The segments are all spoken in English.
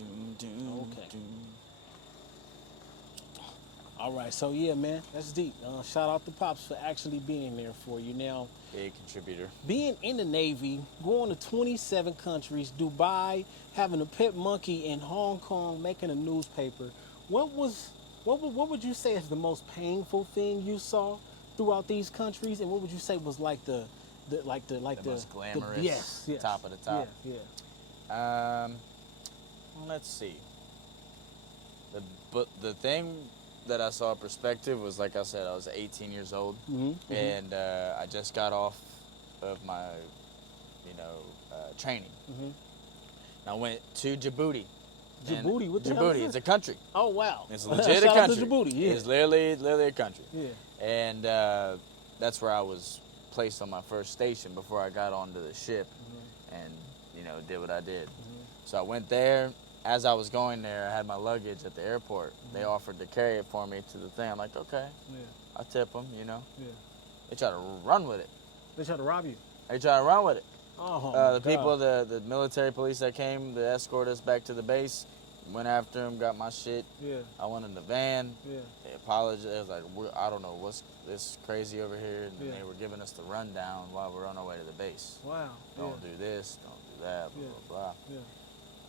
Okay. All right, so yeah, man, that's deep. Shout out to Pops for actually being there for you. Now, Big contributor. being in the Navy, going to 27 countries, Dubai, having a pet monkey in Hong Kong, making a newspaper. What would you say is the most painful thing you saw throughout these countries, and what would you say was like the most glamorous, yes, top of the top. Yeah. Let's see. The thing that I saw perspective was, like I said, I was 18 years old, and I just got off of my, training. And I went to Djibouti. Djibouti, what the hell is Djibouti, this? it's a country. Oh wow! It's legit a Shout out to country. Djibouti, yeah. It's literally a country. Yeah. And that's where I was placed on my first station before I got onto the ship, and did what I did. So I went there. As I was going there, I had my luggage at the airport. They offered to carry it for me to the thing. I'm like, okay. Yeah. I tip them, Yeah. They try to run with it. They try to rob you. They try to run with it. Oh, the people, the military police that came to escort us back to the base, went after him, got my shit. Yeah. I went in the van. Yeah. They apologized. It was like, I don't know what's this crazy over here. And they were giving us the rundown while we're on our way to the base. Wow. Don't do this, don't do that, blah, blah, blah. Yeah.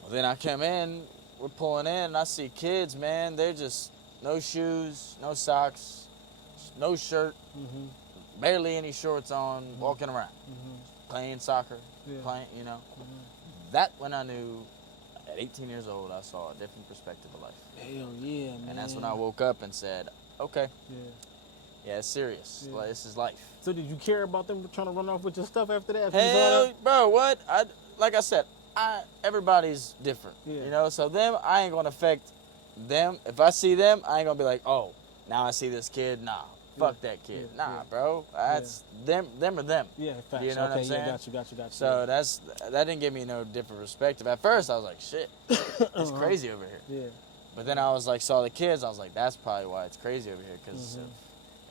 Well, then I come in, we're pulling in, and I see kids, man. They're just no shoes, no socks, no shirt, barely any shorts on, walking around, playing soccer, playing, That when I knew, at 18 years old, I saw a different perspective of life. Hell yeah, man. And that's when I woke up and said, okay, yeah, it's serious. Yeah. Like, this is life. So did you care about them trying to run off with your stuff after that? Hell, bro, what? Like I said, everybody's different, So them, I ain't gonna affect them. If I see them, I ain't gonna be like, oh, now I see this kid. Nah, fuck that kid. Nah, bro, that's them or them. Yeah, facts. You know what I'm saying? Got you. So that didn't give me no different perspective. At first, I was like, shit, it's crazy over here. Yeah. But then I was like, saw the kids. I was like, that's probably why it's crazy over here, because of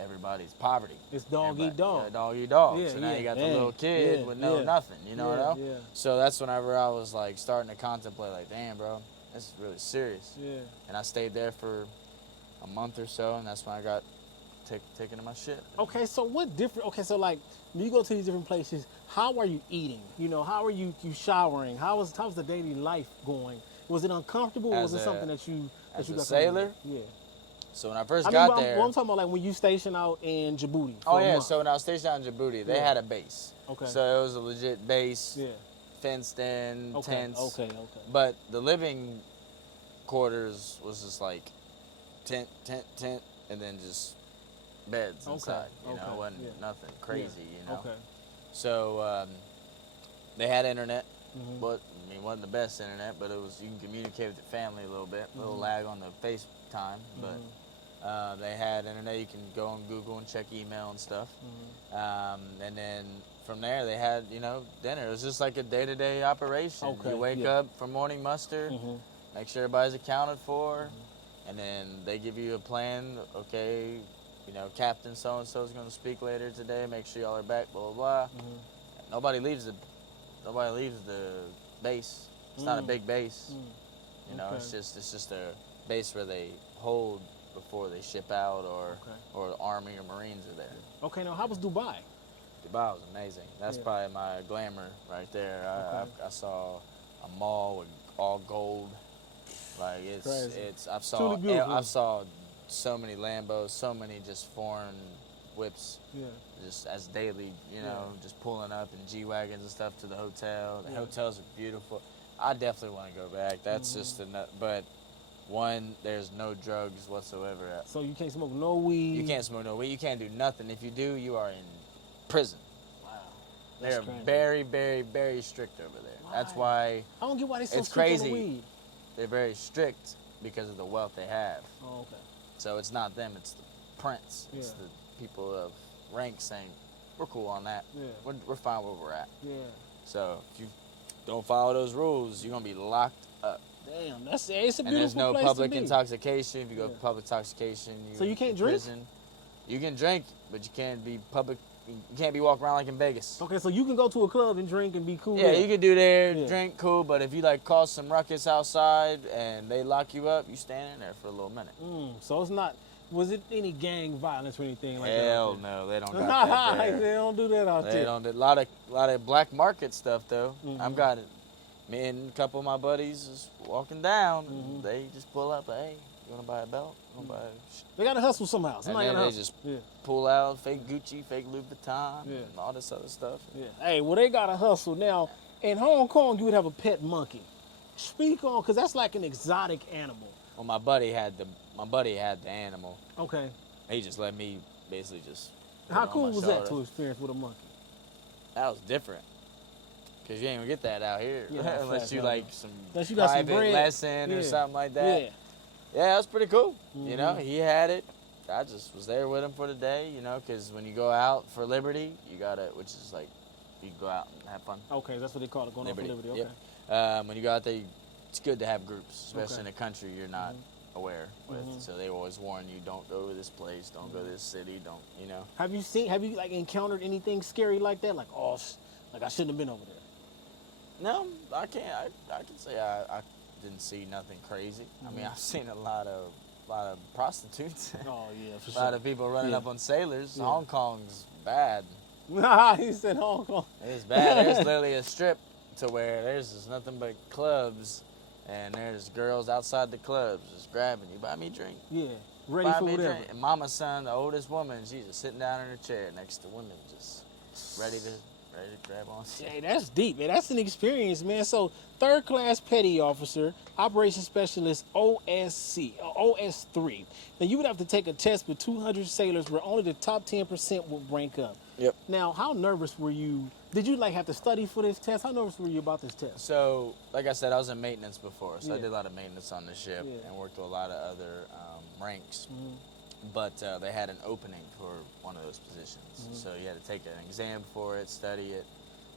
everybody's poverty. It's dog eat dog. Yeah, dog eat dog. Yeah, so now you got the dang. little kid with no nothing, you know? Yeah. So that's whenever I was like starting to contemplate, like, damn, bro, this is really serious. Yeah. And I stayed there for a month or so, and that's when I got taken to my shit. Okay, so so like, when you go to these different places, how are you eating? How are you showering? How's the daily life going? Was it uncomfortable, or was it something that you as a got sailor? Yeah. So when I first got there, I'm talking about like when you stationed out in Djibouti. Oh yeah, so when I was stationed out in Djibouti, they had a base. Okay. So it was a legit base, Yeah. fenced in, tents. Okay. But the living quarters was just like tent, and then just beds inside. It wasn't nothing crazy, Okay. So they had internet, but it wasn't the best internet, but it was, you can communicate with your family a little bit. A little lag on the FaceTime, but they had internet. You can go on Google and check email and stuff. And then from there, they had, dinner. It was just like a day-to-day operation. Okay, You wake up for morning muster, make sure everybody's accounted for, and then they give you a plan. Okay, Captain so-and-so is going to speak later today. Make sure y'all are back, blah, blah, blah. Nobody leaves the base. It's not a big base. It's just a base where they hold before they ship out, or the Army or Marines are there. Okay, now how was Dubai? Dubai was amazing. That's probably my glamour right there. I saw a mall with all gold. Like I saw so many Lambos, so many just foreign whips. Yeah. Just as daily, just pulling up in G-Wagons and stuff to the hotel. The hotels are beautiful. I definitely want to go back. That's just but one, there's no drugs whatsoever. So you can't smoke no weed? You can't smoke no weed. You can't do nothing. If you do, you are in prison. Wow. They're very, very, very strict over there. Why? That's why I don't get why they're so it's strict crazy. on the weed. They're very strict because of the wealth they have. Oh, okay. So it's not them, it's the prince. It's the people of rank saying, we're cool on that. Yeah. We're fine where we're at. Yeah. So if you don't follow those rules, you're going to be locked up. Damn, it's a beautiful And there's no place public to be. intoxication. If you go to public intoxication, So you can't in drink? prison. You can drink, but you can't be public You can't be walking around like in Vegas. Okay, so you can go to a club and drink and be cool. Yeah, there. you could do there, Yeah. drink, cool, but if you like cause some ruckus outside and they lock you up, you stand in there for a little minute. So it's not. Was it any gang violence or anything like Hell that? no, they don't got that They there. don't do that out They there. don't. A lot of black market stuff though. I've got it. Me and a couple of my buddies is walking down. They just pull up. Hey, you wanna buy a belt? You wanna buy a They gotta hustle somehow. and Somebody then gotta they hustle. just pull out fake Gucci, fake Louis Vuitton, Yeah. and all this other stuff. Yeah. Hey, well, they gotta hustle. Now, in Hong Kong, you would have a pet monkey. Speak on, because that's like an exotic animal. Well, my buddy had the animal. Okay. He just let me basically just. put How it on cool my was that shoulder. to experience with a monkey? That was different. Cause you ain't gonna get that out here Yeah, that's unless facts, you no, like no. some Unless you got some private bread. lesson Yeah. or something like that. Yeah. Yeah, that was pretty cool. You know, he had it. I just was there with him for the day. You know, because when you go out for Liberty, you gotta, which is like, you go out and have fun. Okay, that's what they call it, going out for Liberty. Okay. Yep. When you go out there, it's good to have groups, especially Okay. in a country you're not aware with. So they always warn you, don't go to this place, don't go to this city, don't, you know. Have you like encountered anything scary like that? Like, oh, like I shouldn't have been over there. No, I can't. I can say I didn't see nothing crazy. I mean, I've seen a lot of prostitutes. Oh yeah, for A sure. lot of people running up on sailors. Yeah. Hong Kong's bad. He said Hong Kong. It's bad. There's literally a strip to where there's just nothing but clubs, and there's girls outside the clubs just grabbing you. Buy me a drink. Yeah, ready Buy for me a whatever. drink. And Mama's son, the oldest woman, she's just sitting down in her chair next to women, just ready to grab on. Hey, that's deep, man. That's an experience, man. So, third class petty officer, operations specialist, OS3. Now, you would have to take a test with 200 sailors where only the top 10% would rank up. Yep. Now, how nervous were you? Did you like have to study for this test? How nervous were you about this test? So, like I said, I was in maintenance before, so I Yeah. did a lot of maintenance on the ship Yeah. and worked with a lot of other ranks. But they had an opening for one of those positions, so you had to take an exam for it, study it.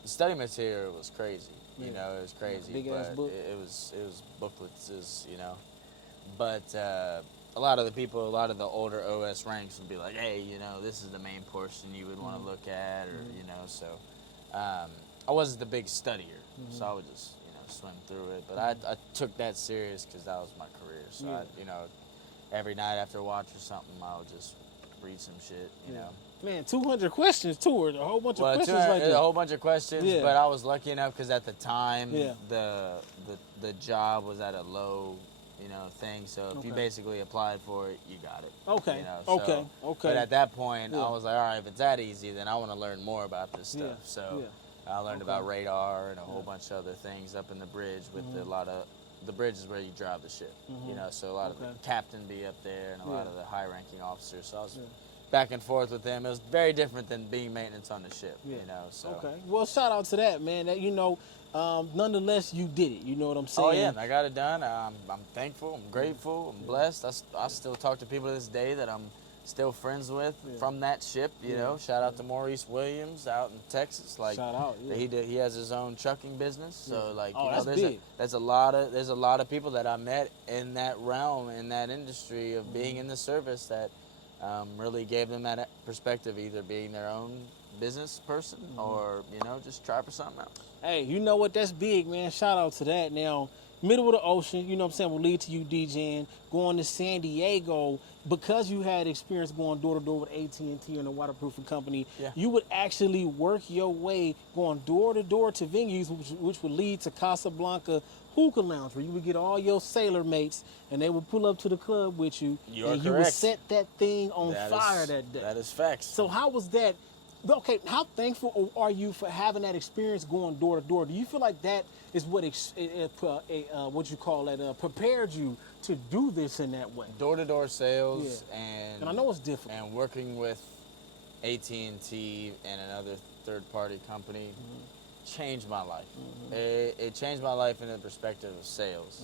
The study material was crazy, you know, it was crazy. Big ass but book. It was booklets, you know. But a lot of the older OS ranks would be like, hey, you know, this is the main portion you would want to look at, or you know, so. I wasn't the big studier, so I would just, you know, swim through it. But I took that serious because that was my career. So, I, you know, every night after a watch or something, I would just read some shit, you know. Man, 200 questions too, or a whole bunch of Well, questions like a that. whole bunch of questions, Yeah. but I was lucky enough because at the time, Yeah. the job was at a low, you know, thing. So if you basically applied for it, you got it. Okay. You know, Okay. But at that point, Yeah. I was like, all right, if it's that easy, then I want to learn more about this stuff. Yeah. So Yeah. I learned about radar and a whole bunch of other things up in the bridge with a lot of. The bridge is where you drive the ship, you know, so a lot of the captain be up there and a lot of the high-ranking officers. So I was back and forth with them. It was very different than being maintenance on the ship, you know. So. Okay. Well, shout out to that, man. That, you know, nonetheless, you did it. You know what I'm saying? Oh yeah, I got it done. I'm thankful. I'm grateful. I'm blessed. I still talk to people to this day that I'm still friends with from that ship. You know, shout out to Maurice Williams out in Texas. Like, shout out. Yeah. He has his own trucking business. So like, Oh, you know, that's there's big. there's a lot of people that I met in that realm, in that industry of being in the service that really gave them that perspective, either being their own business person or, you know, just try for something else. Hey, you know what? That's big, man. Shout out to that. Now, middle of the ocean, you know what I'm saying, will lead to you DJing, going to San Diego. Because you had experience going door to door with AT&T and a waterproofing company, you would actually work your way going door to door to venues, which would lead to Casablanca Hookah Lounge, where you would get all your sailor mates and they would pull up to the club with you. You're and you would correct. set that thing on That fire is- that day. That is facts. So how was that? Okay, how thankful are you for having that experience going door to door? Do you feel like that is what what you call it prepared you to do this in that way? Door-to-door sales and I know it's difficult. And working with AT&T and another third-party company changed my life. It changed my life in the perspective of sales.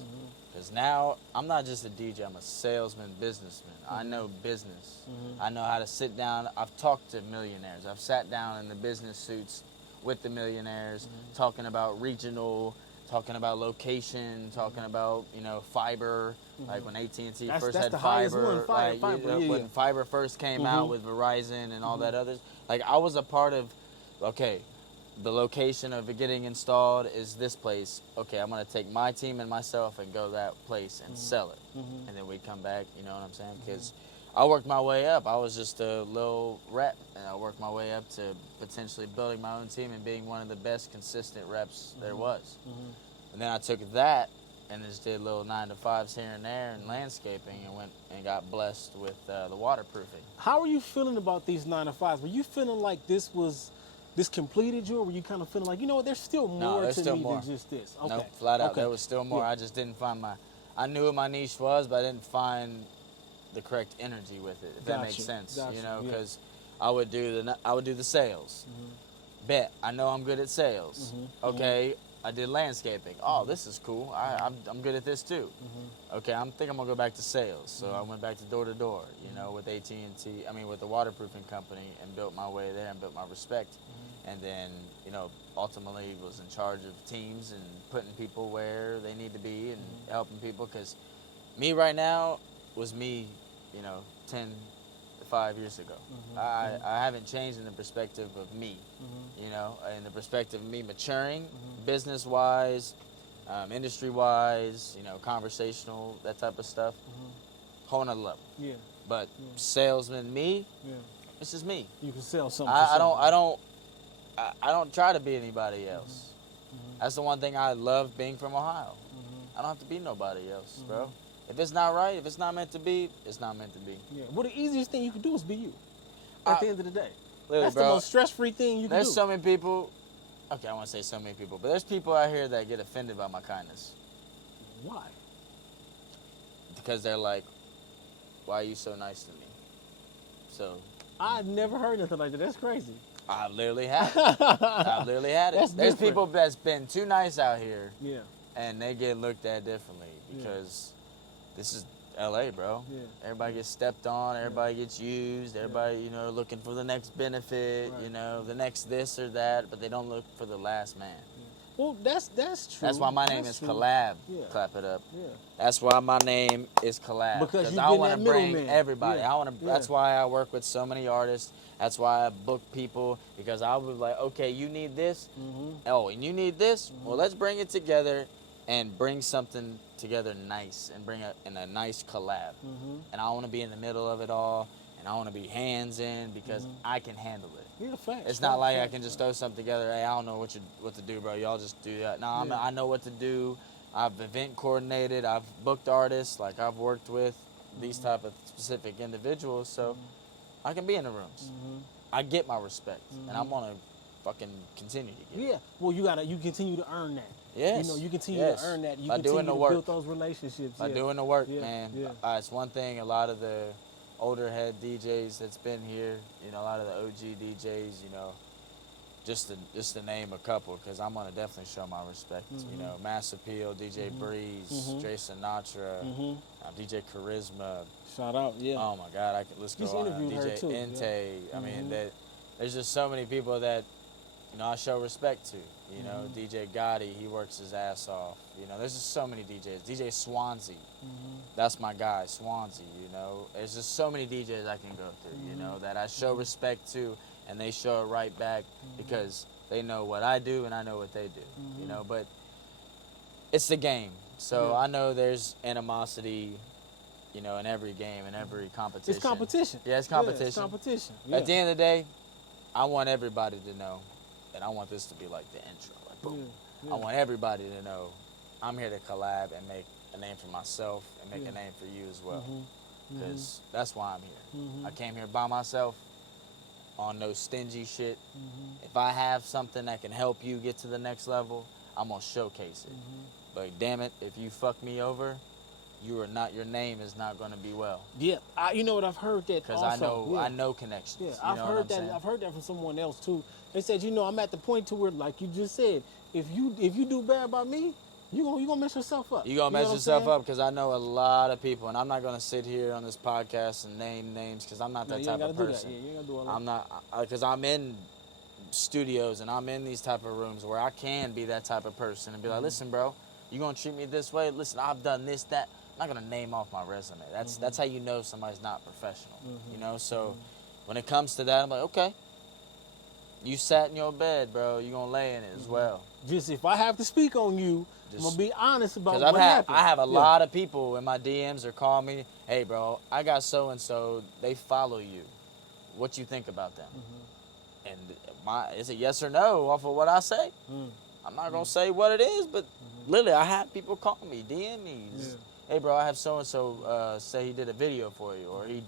Because now I'm not just a DJ, I'm a salesman, businessman. I know business. I know how to sit down. I've talked to millionaires. I've sat down in the business suits with the millionaires talking about regional talking about location, talking about, you know, fiber, like when AT&T first that's had the highest fiber, one, like fiber, when fiber first came out with Verizon and all that others. Like I was a part of, okay, the location of it getting installed is this place. Okay, I'm gonna take my team and myself and go that place and sell it, and then we come back. You know what I'm saying? Because I worked my way up. I was just a little rep, and I worked my way up to potentially building my own team and being one of the best consistent reps there was. And then I took that and just did little 9-to-5s here and there in landscaping, and went and got blessed with the waterproofing. How are you feeling about these 9-to-5s? Were you feeling like this completed you, or were you kind of feeling like, you know what, there's still more there's to still me more. than just this? Okay. No, flat out, Okay. there was still more. Yeah. I just didn't find I knew what my niche was, but I didn't find the correct energy with it, if that makes sense. You know, because I would do the sales. Bet I know I'm good at sales. Okay, I did landscaping. Oh, this is cool. I'm good at this too. Okay, I think I'm gonna go back to sales. So I went back to door to door, you know, with AT&T. I mean, with the waterproofing company, and built my way there and built my respect. And then, you know, ultimately was in charge of teams and putting people where they need to be and helping people. Because me right now was me, you know, 5 years ago. I haven't changed in the perspective of me, you know, in the perspective of me maturing, business-wise, industry-wise, you know, conversational, that type of stuff. Whole nother level. Yeah. But salesman me, it's just me. You can sell something. I don't try to be anybody else. That's the one thing I love being from Ohio. I don't have to be nobody else, bro. If it's not right, if it's not meant to be, it's not meant to be. Yeah. Well, the easiest thing you can do is be you. At the end of the day, that's bro, the most stress-free thing you can do. There's so many people. Okay, I want to say so many people, but there's people out here that get offended by my kindness. Why? Because they're like, "Why are you so nice to me?" So I've never heard nothing like that. That's crazy. I've literally had it. I've literally had it. That's There's different. people that's been too nice out here, Yeah. and they get looked at differently because this is LA, bro. Yeah. Everybody gets stepped on. Everybody gets used. Everybody, you know, looking for the next benefit. Right. You know, the next this or that, but they don't look for the last man. Well, that's true. That's why my name That's is true. Collab. Yeah. Clap it up. Yeah. That's why my name is Collab. Because you I get want that to bring middleman. everybody. Yeah. I want to. Yeah. That's why I work with so many artists. That's why I book people, because I was like, okay, you need this. Oh, and you need this. Well, let's bring it together and bring something together nice and bring a nice collab. And I want to be in the middle of it all, and I want to be hands in because I can handle it. Yeah, facts. It's not like I can just throw something together. Hey, I don't know what to do, bro. Y'all just do that. No, I know what to do. I've event coordinated. I've booked artists. Like, I've worked with these type of specific individuals, so I can be in the rooms. I get my respect, and I'm gonna fucking continue to get it. Yeah. Well, you continue to earn that. Yes. You know, you continue yes. to earn that. You By continue doing the to work. build those relationships. By yeah. doing the work, Yeah, man. yeah. It's one thing. A lot of the older head DJs that's been here, you know, a lot of the OG DJs, you know, just to name a couple, because I'm gonna definitely show my respect. You know, Mass Appeal, DJ Breeze, Dre Sinatra, DJ Charisma. Shout out, yeah. Oh my God, let's go Just on. interviewed her DJ too, yeah. Inte. I mean, there's just so many people that, you know, I show respect to. You know, DJ Gotti, he works his ass off. You know, there's just so many DJs. DJ Swansea, that's my guy, Swansea. You know, there's just so many DJs I can go through. You know, that I show respect to, and they show it right back because they know what I do and I know what they do. You know, but it's the game, so I know there's animosity, you know, in every game, in every competition. It's competition. Yeah, it's competition. Yeah, it's competition. Yeah. At the end of the day, I want everybody to know, and I want this to be like the intro. Like, boom. Yeah. I want everybody to know I'm here to collab and make a name for myself and make a name for you as well. Because that's why I'm here. I came here by myself on no stingy shit. If I have something that can help you get to the next level, I'm going to showcase it. But damn it, if you fuck me over, your name is not going to be well. Yeah, you know what, I've heard that Because also. I know connections. Yeah, You I've know what heard I'm that. saying? I've heard that from someone else too. They said, you know, I'm at the point to where, like you just said, if you do bad by me, you gonna mess yourself up. You're going to mess know what I'm yourself saying? up, because I know a lot of people, and I'm not going to sit here on this podcast and name names, because I'm not No, that you type ain't gotta of do that. person. Yeah, you ain't gotta do all that. I'm not, because I'm in studios and I'm in these type of rooms where I can be that type of person and be like, listen, bro, you gonna treat me this way? Listen, I've done this, that. I'm not gonna name off my resume. That's how you know somebody's not professional. You know, so when it comes to that, I'm like, okay, you sat in your bed, bro. You gonna lay in it as well. Just if I have to speak on you, I'm gonna be honest about Because what happened. I have a lot of people in my DMs or call me, hey, bro, I got so and so. They follow you. What you think about them? And it's a yes or no off of what I say. I'm not gonna say what it is, but literally, I have people call me, DM me. Hey, bro, I have so and so say he did a video for you, or he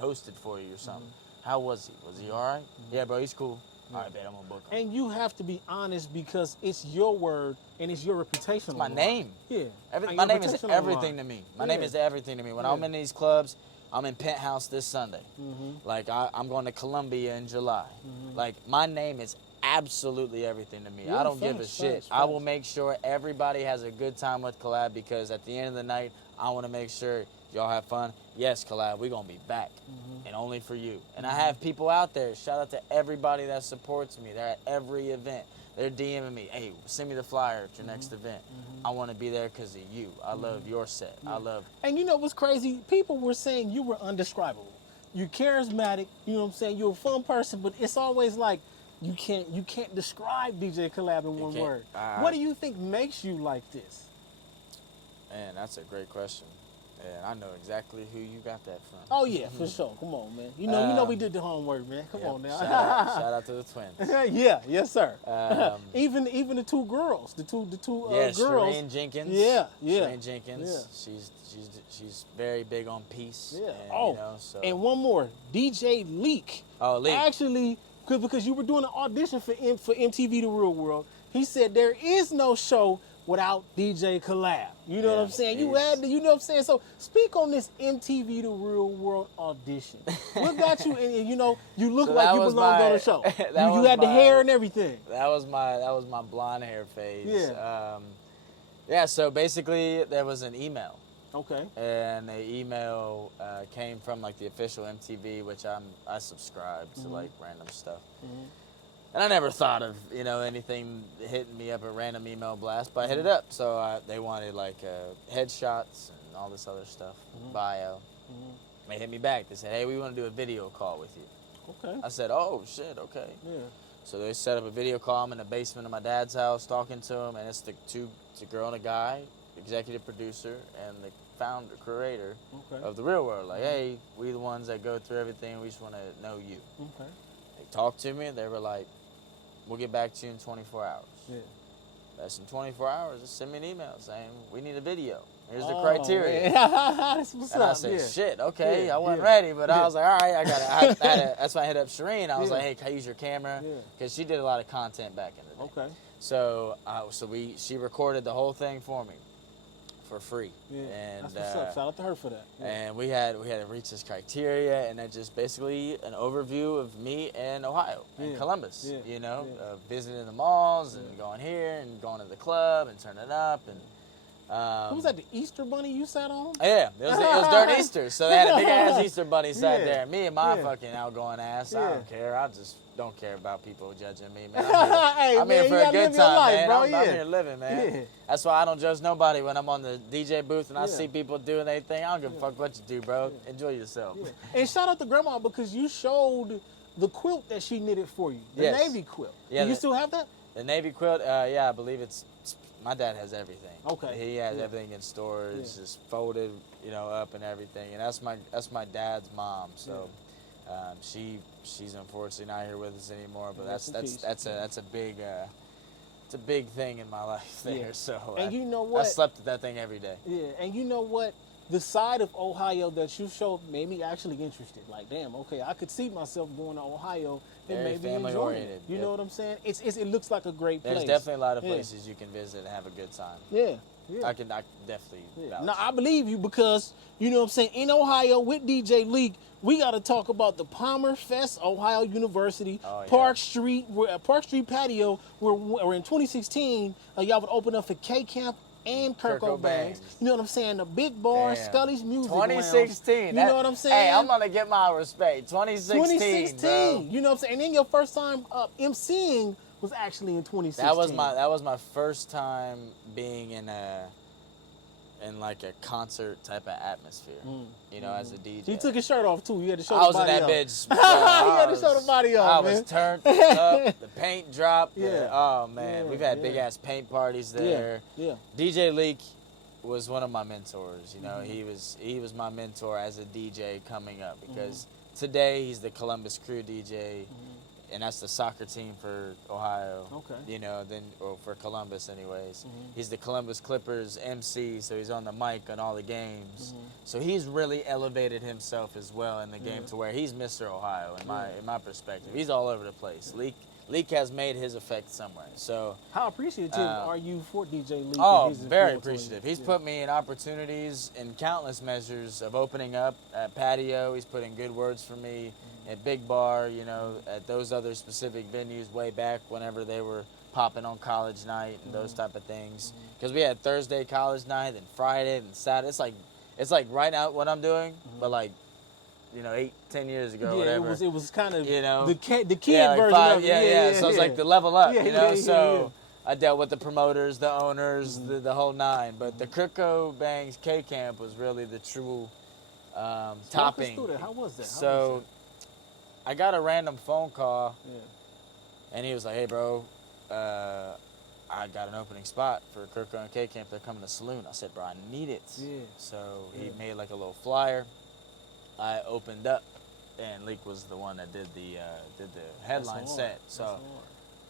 hosted for you or something. How was he? Was he all right? Yeah, bro, he's cool. All right, bet I'm gonna book him. And you have to be honest because it's your word and it's your reputation. It's my name. Yeah. My name is everything to me. My name is everything to me. When I'm in these clubs, I'm in Penthouse this Sunday. Like I'm going to Columbia in July. Like my name is absolutely everything to me. I don't give a shit. I will make sure everybody has a good time with Collab because at the end of the night, I want to make sure y'all have fun. Yes, Collab, we're going to be back and only for you. And I have people out there. Shout out to everybody that supports me. They're at every event. They're DMing me, hey, send me the flyer at your next event. I want to be there because of you. I love your set. I love. And you know what's crazy? People were saying you were undescribable. You're charismatic. You know what I'm saying? You're a fun person, but it's always like you can't describe DJ Collab in one word. What do you think makes you like this? Man, that's a great question. And I know exactly who you got that from. Oh yeah, for sure. Come on, man. You know we did the homework, man. Come on now. Shout out to the twins. Yeah, yes sir. Even the two girls, the two girls. Shireen Jenkins. Yeah. Shireen Jenkins. Yeah. She's very big on peace. Yeah. And, and one more, DJ Leak. Oh, Leak. Actually, because you were doing an audition for MTV The Real World, he said there is no show without DJ Collab. You know what I'm saying? You know what I'm saying? So speak on this MTV The Real World audition. What got you, and you look like you belonged on the show. You had the hair and everything. That was my blonde hair phase. Yeah. So basically there was an email. Okay. And the email came from like the official MTV, which I subscribe to like random stuff. And I never thought of, anything hitting me up a random email blast, but I hit it up. So they wanted like headshots and all this other stuff, bio. They hit me back. They said, hey, we want to do a video call with you. Okay. I said, oh, shit, okay. Yeah. So they set up a video call. I'm in the basement of my dad's house talking to him, and it's it's a girl and a guy, executive producer, and the founder, creator of The Real World. Like, hey, we the ones that go through everything. We just want to know you. Okay. They talked to me, and they were like, we'll get back to you in 24 hours. Yeah. That's in 24 hours. Just send me an email saying, we need a video. Here's the criteria. That's what's and up. I said, shit, okay. I wasn't ready, but I was like, all right, I got it. That's why I hit up Shireen. I was like, hey, can I use your camera? Because she did a lot of content back in the day. Okay. So, she recorded the whole thing for me for free. Yeah. And that's what's up. Shout out to her for that. Yeah. And we had to reach this criteria, and that's just basically an overview of me in Ohio and Columbus. Yeah. Visiting the malls and going here and going to the club and turning up and. Who was that, the Easter bunny you sat on? Yeah, it was during Easter, so they had a big ass Easter bunny sat there. Me and my fucking outgoing ass, I don't care. I just don't care about people judging me, man. I'm here for a good time, man. I'm here living, man. Yeah. That's why I don't judge nobody when I'm on the DJ booth and I see people doing their thing. I don't give a fuck what you do, bro. Enjoy yourself. Yeah. And shout out to Grandma because you showed the quilt that she knitted for you, the Navy quilt. Yeah, do you still have that? The Navy quilt, yeah, I believe it's. My dad has everything. Okay. He has everything in storage, just folded, up and everything. And that's my dad's mom. So, she's unfortunately not here with us anymore. But that's a big thing in my life there. Yeah. So and you know what? I slept at that thing every day. Yeah. And you know what? The side of Ohio that you showed made me actually interested. Like, damn, okay, I could see myself going to Ohio and maybe family oriented. You know what I'm saying? It looks like a great place. There's definitely a lot of places you can visit and have a good time. Yeah. I can definitely vouch. Now, I believe you because, you know what I'm saying, in Ohio with DJ Leak, we got to talk about the Palmer Fest, Ohio University, Park Street patio, where in 2016, y'all would open up for K-Camp and Kurt Kurt Cobain's. Cobain's. You know what I'm saying? The Big Bar, Damn. Scully's Music Lounge. 2016. You know what I'm saying? Hey, I'm gonna get my respect. 2016, bro. You know what I'm saying? And then your first time emceeing was actually in 2016. That was my first time being in like a concert type of atmosphere. You know, as a DJ. He took his shirt off too. You had to show I the was in body that off. bitch. Bro, You had to show the body off, I man. was turned up. The paint dropped. Yeah. Oh man, Yeah, we've had yeah. big ass paint parties there. Yeah. DJ Leak was one of my mentors. You know, he was my mentor as a DJ coming up because today he's the Columbus Crew DJ, and that's the soccer team for Ohio. Okay. You know, or for Columbus anyways. He's the Columbus Clippers MC, so he's on the mic on all the games. So he's really elevated himself as well in the game to where he's Mr. Ohio in my perspective. He's all over the place. Leak has made his effect somewhere. So How appreciative are you for DJ Leak? oh, and his very influence on you? appreciative. He's put me in opportunities in countless measures of opening up at Patio. He's put in good words for me at Big Bar, you know, at those other specific venues way back whenever they were popping on college night and those type of things. Because we had Thursday college night, then Friday, then Saturday. It's like right now what I'm doing, but like, you know, 8-10 years ago, Yeah, whatever. it was kind of, you know, the kid like version of it. yeah. So it's like the level up, Yeah, you know. yeah, So I dealt with the promoters, the owners, the whole nine. But the Kurt Cobain's K Camp was really the true topping. Walk us through that. How was that? So I got a random phone call, Yeah. and he was like, "Hey, bro, I got an opening spot for Kurt Cobain K Camp. They're coming to Saloon." I said, "Bro, I need it." Yeah. So he made like a little flyer. I opened up, and Leak was the one that did the headline That's set. hard. So That's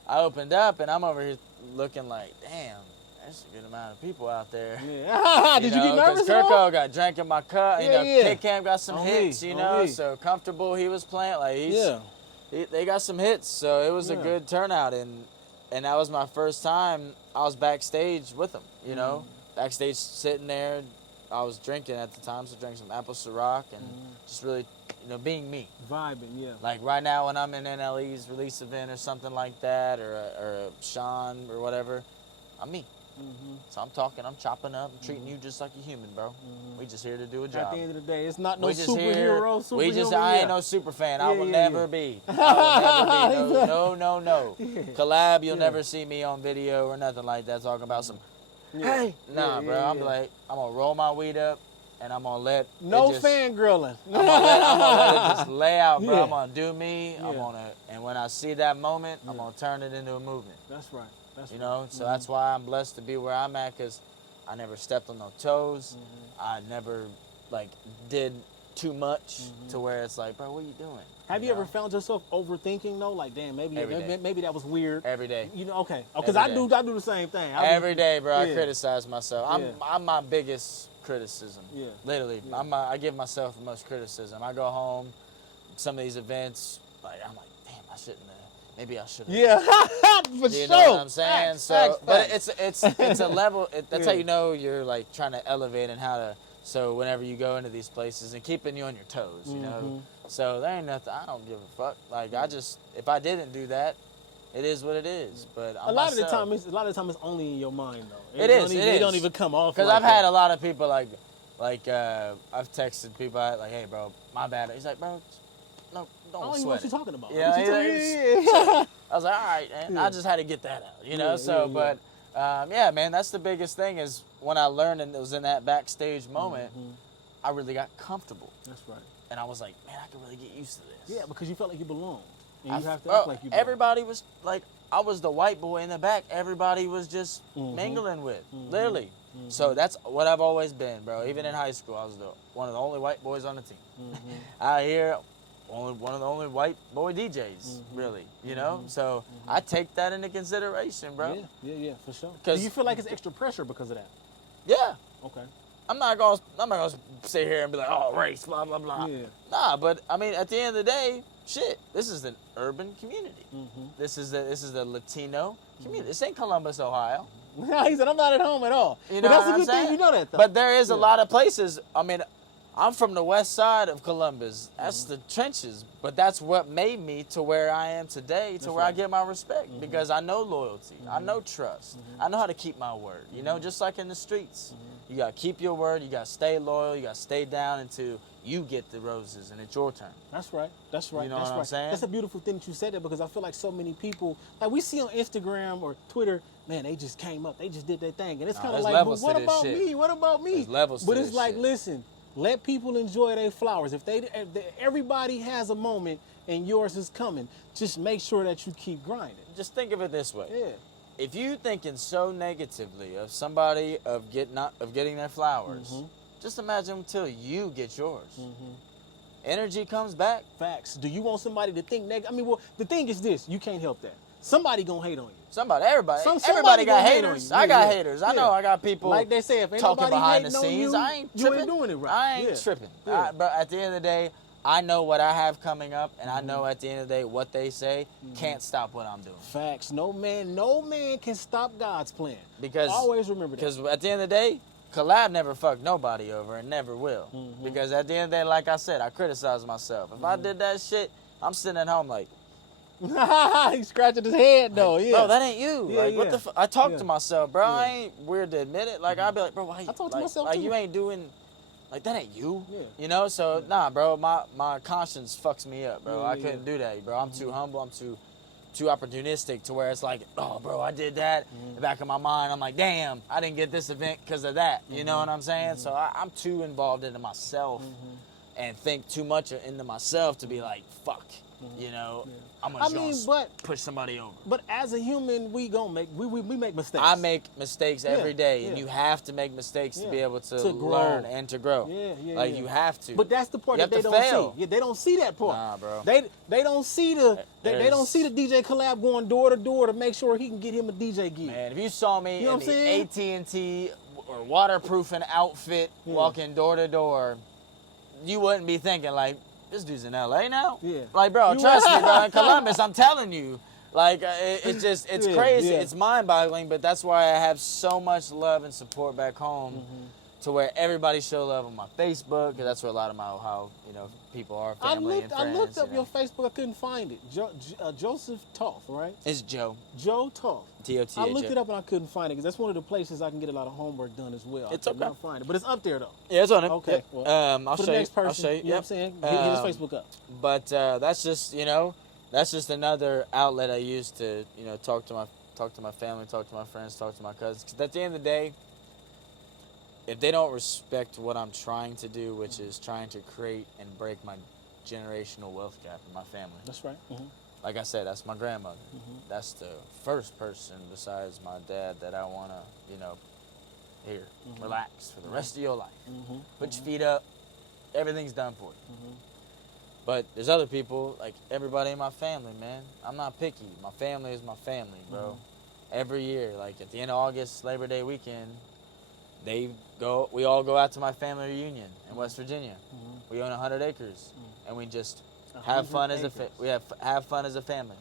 I opened up, and I'm over here looking like, damn, there's a good amount of people out there. Yeah. Did you get nervous at Kurt all? Cobain got drank in my cup. You Yeah, know, yeah. Kid Cam got some On hits. me, You on know, me. so comfortable he was playing. Like they got some hits. So it was a Yeah. good turnout, and that was my first time. I was backstage with him. You know, backstage sitting there. I was drinking at the time, so drinking some apple Ciroc and just really, you know, being me. Vibing, yeah. Like right now when I'm in NLE's release event or something like that, or a Sean or whatever, I'm me. So I'm talking, I'm chopping up, I'm treating you just like a human, bro. We just here to do a job. At the end of the day, it's not no We just superhero. I ain't no super fan. I Yeah, will yeah, never yeah. be. I will never be. No. Collab, you'll Yeah. never see me on video or nothing like that talking about some, Yeah. hey. Nah, Yeah, bro. yeah, I'm yeah. like, I'm going to roll my weed up and I'm going to let No it just, fangirling. I'm gonna let it just lay out, bro. Yeah. I'm gonna do me. Yeah. And when I see that moment, I'm gonna turn it into a movement. That's right. That's You right. know, so that's why I'm blessed to be where I'm at, cause I never stepped on no toes. I never like did too much to where it's like, bro, what are you doing? Have you know? ever found yourself overthinking though? Like, damn, Every day. maybe that was weird. Every day. You know, okay. Because Every I do the same thing. Every day, bro. I Yeah. criticize myself. Yeah. I'm my biggest criticism. Yeah. Literally, Yeah. I give myself the most criticism. I go home, some of these events, like I'm like, damn, I shouldn't have. Maybe I should have. Yeah, for You sure. know what I'm saying? Facts, So, facts, but facts. it's a level. That's how Yeah. you know you're like trying to elevate and how to. So whenever you go into these places and keeping you on your toes, you know. So there ain't nothing. I don't give a fuck. Like I just, if I didn't do that, it is what it is. But a lot of the time it's only in your mind though. It is. It don't even come off. Because like I've had that. a lot of people like I've texted people like, hey bro, my bad. He's like, bro, no, don't I don't even know sweat what it. you're talking about. Yeah, What you talking- I was like, all right, man. Yeah. I just had to get that out, you know. Yeah, So, yeah, but yeah, man, that's the biggest thing is when I learned and it was in that backstage moment, I really got comfortable, That's right. and I was like, man, I can really get used to this. Yeah, because you felt like you belong. And you have to Bro, act like you belong. everybody was like, I was the white boy in the back. Everybody was just mingling with, literally. So that's what I've always been, bro. Even in high school, I was one of the only white boys on the team. Out here, one of the only white boy DJs, really. You know, so I take that into consideration, bro. Yeah, for sure. 'Cause- Do you feel like it's extra pressure because of that? Yeah. Okay. I'm not gonna sit here and be like, oh, race, blah blah blah. Yeah. Nah, but I mean, at the end of the day, shit, this is an urban community. This is the Latino community. This ain't Columbus, Ohio. He said, I'm not at home at all. You But know that's what a I'm good saying? thing you know that, though. But there is a lot of places. I mean, I'm from the west side of Columbus. That's the trenches, but that's what made me to where I am today, to where I get my respect, because I know loyalty, I know trust, I know how to keep my word. You know, just like in the streets, you gotta keep your word, you gotta stay loyal, you gotta stay down until you get the roses and it's your turn. That's right. That's right. You know That's what I'm right. saying? That's a beautiful thing that you said that, because I feel like so many people, like we see on Instagram or Twitter, man, they just came up, they just did their thing, and it's kind of like, but what about me? What about me? There's levels to but it's this like, shit. listen, let people enjoy their flowers. If everybody has a moment and yours is coming, just make sure that you keep grinding. Just think of it this way. Yeah. If you thinking so negatively of somebody of getting their flowers, just imagine until you get yours. Energy comes back. Facts. Do you want somebody to think negative? I mean, well, the thing is this: you can't help that. Somebody gonna hate on you. Everybody Somebody got gonna hate on haters. you. I got Yeah. haters. I know I got people. Like they say, if ain't talking nobody behind the hating on scenes, you, I ain't you tripping. ain't doing it right. I ain't tripping. Yeah. But at the end of the day, I know what I have coming up, and I know at the end of the day what they say can't stop what I'm doing. Facts. No man can stop God's plan. Because always remember that. Because at the end of the day, Collab never fucked nobody over and never will. Because at the end of the day, like I said, I criticize myself. If I did that shit, I'm sitting at home like, He's scratching his head though. Yeah. bro, that ain't you. Yeah, Like, what the fuck? I talk to myself, bro. Yeah. I ain't weird to admit it. Like, I'd be like, bro, why you? I talk to like, myself, like too. you ain't doing, like, that ain't you. Yeah. You know? So, nah, bro, my conscience fucks me up, bro. Yeah, I couldn't do that, bro. I'm too humble. I'm too opportunistic to where it's like, oh, bro, I did that. In the back of my mind, I'm like, damn, I didn't get this event because of that. You know what I'm saying? So I'm too involved into myself and think too much into myself to be like, fuck, you know, I'm gonna push somebody over. But as a human, we make mistakes. I make mistakes every day, and yeah. you have to make mistakes to be able to grow. learn and to grow. Yeah. You have to. But that's the part You that have they to don't fail. see. Yeah, they don't see that part. Nah, bro. They don't see the they don't see the DJ Collab going door to door to make sure he can get him a DJ gig. Man, if you saw me You know in what I'm the AT&T or waterproofing outfit walking door to door, you wouldn't be thinking like, this dude's in LA now? Yeah. Like, bro, You trust would. me, bro. In Columbus, I'm telling you. Like, it's crazy. Yeah. It's mind-boggling, but that's why I have so much love and support back home to where everybody show love on my Facebook, because that's where a lot of how people are, family and friends. I looked up your Facebook. I couldn't find it. Joseph Toth, right? It's Joe. Joe Toth. T-O-T-H. I looked it up and I couldn't find it because that's one of the places I can get a lot of homework done as well. It's I could okay. not find it, but it's up there though. Yeah, it's on it. Okay. Yep. Well, I'll for show the next person, I'll show you. You know what I'm saying? Hit his Facebook up. But that's just that's just another outlet I use to talk to my family, talk to my friends, talk to my cousins. Because at the end of the day, if they don't respect what I'm trying to do, which is trying to create and break my generational wealth gap in my family. That's right. Like I said, that's my grandmother. That's the first person besides my dad that I want to, here, relax for the rest of your life. Put your feet up. Everything's done for you. But there's other people, like everybody in my family, man. I'm not picky. My family is my family, bro. Every year, like at the end of August, Labor Day weekend, we all go out to my family reunion in West Virginia. We own 100 acres, and we just have fun as have fun as a family.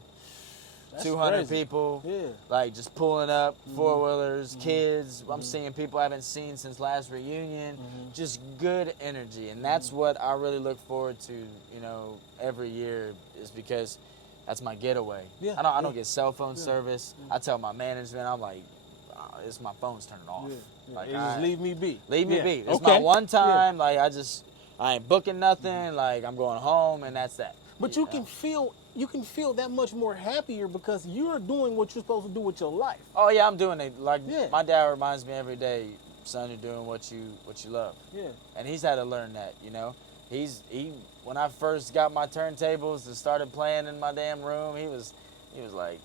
That's 200 crazy. people, Yeah. like just pulling up, four-wheelers, kids. I'm seeing people I haven't seen since last reunion. Just good energy, and that's what I really look forward to, every year, is because that's my getaway. Yeah. I don't get cell phone service. I tell my management, I'm like, it's my phone's turning off. Like, Just leave me be. Leave me be. It's Okay. my one time. Like I ain't booking nothing. Like I'm going home, and that's that. But you can feel that much more happier because you're doing what you're supposed to do with your life. Oh yeah, I'm doing it. Like Yeah. my dad reminds me every day, son, you're doing what you love. Yeah. And he's had to learn that. When I first got my turntables and started playing in my damn room, he was like,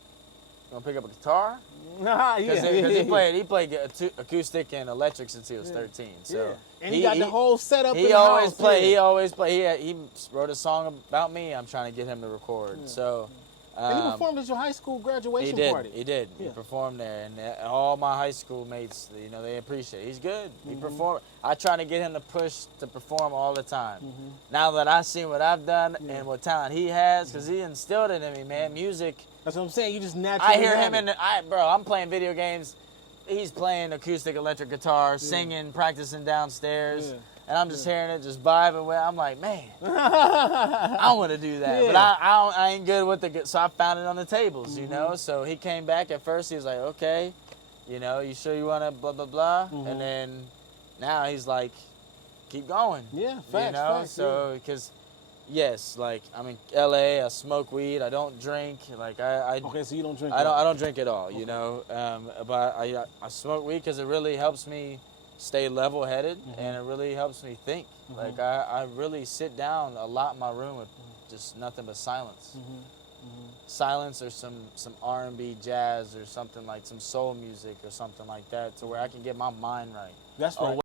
"You want to pick up a guitar?" Because he played acoustic and electric since he was 13. So And he got the whole setup. He always play. He always play. He wrote a song about me. I'm trying to get him to record. So. And he performed at your high school graduation party. He did. Yeah. He performed there, and all my high school mates, they appreciate it. He's good. He performed. I try to get him to push to perform all the time. Now that I've seen what I've done and what talent he has, because he instilled it in me, man. Music. That's what I'm saying. You just naturally. I hear him bro. I'm playing video games. he's playing acoustic electric guitar, singing, practicing downstairs. Yeah. And I'm just hearing it, just vibing with it. I'm like, man, I want to do that. But I ain't good with the, so I found it on the tables, you know? So he came back at first, he was like, okay, you know, you sure you want to blah, blah, blah? And then now he's like, keep going. Yeah, facts, you know? facts, So, because, yes, like, I'm in LA, I smoke weed, I don't drink. Like, Okay, so you don't drink. I don't drink at all, you know? But I smoke weed because it really helps me stay level-headed, and it really helps me think. Like, I really sit down a lot in my room with just nothing but silence. Silence, or some R&B, jazz, or something like some soul music or something like that, to where I can get my mind right. That's right.